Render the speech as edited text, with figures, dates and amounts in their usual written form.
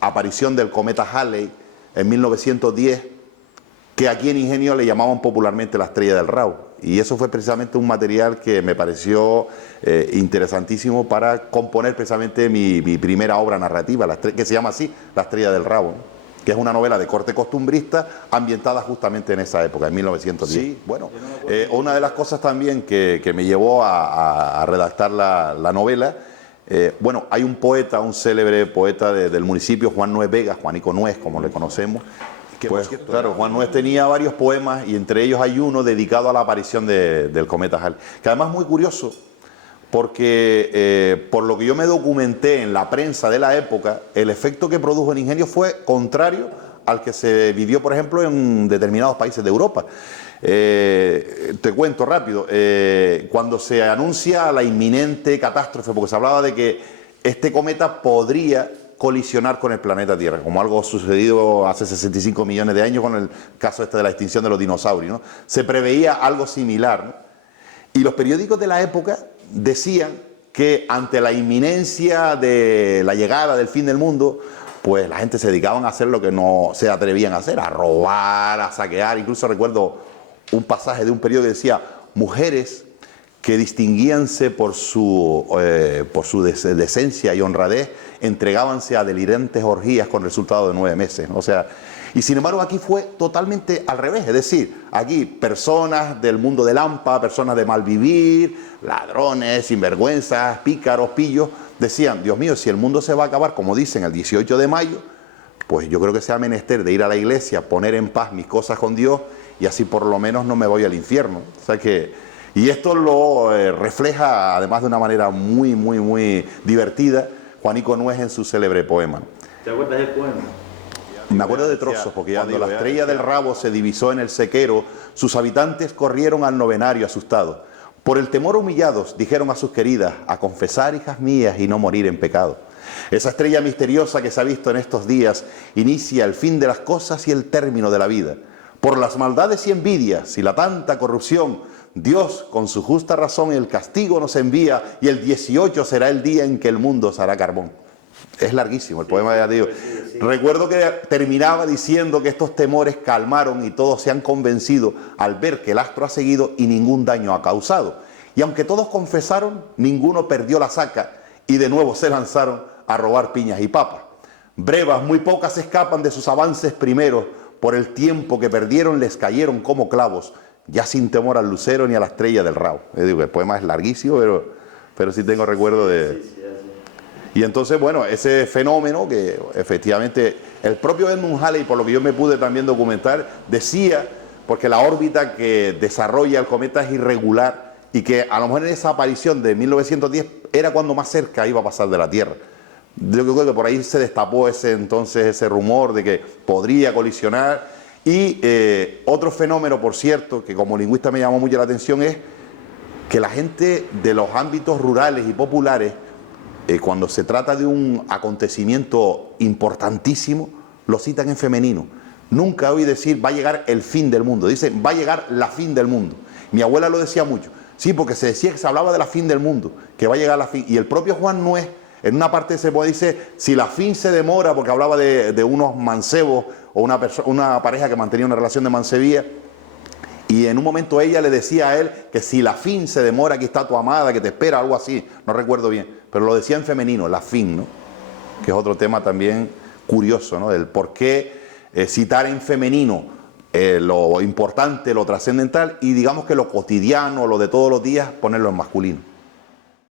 aparición del cometa Halley en 1910, que aquí en Ingenio le llamaban popularmente la estrella del Rabo. Y eso fue precisamente un material que me pareció interesantísimo para componer precisamente mi primera obra narrativa, que se llama así, La estrella del Rabo, ¿no? Que es una novela de corte costumbrista ambientada justamente en esa época, en 1910. Sí, bueno, una de las cosas también que me llevó a redactar la novela, bueno, hay un poeta, un célebre poeta del municipio, Juan Nuez Vega, Juanico Nuez, como le conocemos. Pues claro, Juan Nuez tenía varios poemas y entre ellos hay uno dedicado a la aparición del cometa Halley, que además es muy curioso porque por lo que yo me documenté en la prensa de la época, el efecto que produjo en Ingenio fue contrario al que se vivió, por ejemplo, en determinados países de Europa. Te cuento rápido, cuando se anuncia la inminente catástrofe, porque se hablaba de que este cometa podría colisionar con el planeta Tierra, como algo sucedido hace 65 millones de años con el caso de la extinción de los dinosaurios, ¿no? Se preveía algo similar, ¿no? Y los periódicos de la época decían que ante la inminencia de la llegada del fin del mundo, pues la gente se dedicaban a hacer lo que no se atrevían a hacer, a robar, a saquear. Incluso recuerdo un pasaje de un periódico que decía: mujeres que distinguíanse por su decencia y honradez, entregábanse a delirantes orgías con resultado de 9 meses. O sea, y sin embargo aquí fue totalmente al revés, es decir, aquí personas del mundo del hampa, personas de mal vivir, ladrones, sinvergüenzas, pícaros, pillos, decían: Dios mío, si el mundo se va a acabar, como dicen, el 18 de mayo, pues yo creo que sea menester de ir a la iglesia, poner en paz mis cosas con Dios y así por lo menos no me voy al infierno. O sea que... Y esto lo refleja además de una manera muy divertida Juanico Nuez en su célebre poema. ¿Te acuerdas del poema? Me acuerdo de trozos, porque cuando la estrella del Rabo se divisó en el sequero, sus habitantes corrieron al novenario asustados. Por el temor humillados, dijeron a sus queridas: a confesar, hijas mías, y no morir en pecado. Esa estrella misteriosa que se ha visto en estos días inicia el fin de las cosas y el término de la vida. Por las maldades y envidias y la tanta corrupción, Dios, con su justa razón, el castigo nos envía, y el 18 será el día en que el mundo será carbón. Es larguísimo el poema, ya digo. Recuerdo que terminaba diciendo que estos temores calmaron y todos se han convencido al ver que el astro ha seguido y ningún daño ha causado. Y aunque todos confesaron, ninguno perdió la saca y de nuevo se lanzaron a robar piñas y papas. Brevas muy pocas escapan de sus avances primeros, por el tiempo que perdieron les cayeron como clavos, ya sin temor al lucero ni a la estrella del Rabo. Digo, el poema es larguísimo, pero sí tengo recuerdo de... Y entonces, bueno, ese fenómeno que efectivamente el propio Edmund Halley, por lo que yo me pude también documentar, decía, porque la órbita que desarrolla el cometa es irregular y que a lo mejor en esa aparición de 1910 era cuando más cerca iba a pasar de la Tierra. Yo creo que por ahí se destapó ese rumor de que podría colisionar. Y otro fenómeno, por cierto, que como lingüista me llamó mucho la atención, es que la gente de los ámbitos rurales y populares, cuando se trata de un acontecimiento importantísimo, lo citan en femenino. Nunca oí decir: va a llegar el fin del mundo. Dicen: va a llegar la fin del mundo. Mi abuela lo decía mucho. Sí, porque se decía que se hablaba de la fin del mundo, que va a llegar la fin. Y el propio Juan Nuez, en una parte se puede dice: si la fin se demora, porque hablaba de unos mancebos o una pareja que mantenía una relación de mancebía, y en un momento ella le decía a él que si la fin se demora, aquí está tu amada que te espera, algo así, no recuerdo bien, pero lo decía en femenino, la fin, ¿no? Que es otro tema también curioso, ¿no? El por qué citar en femenino lo importante, lo trascendental, y digamos que lo cotidiano, lo de todos los días, ponerlo en masculino.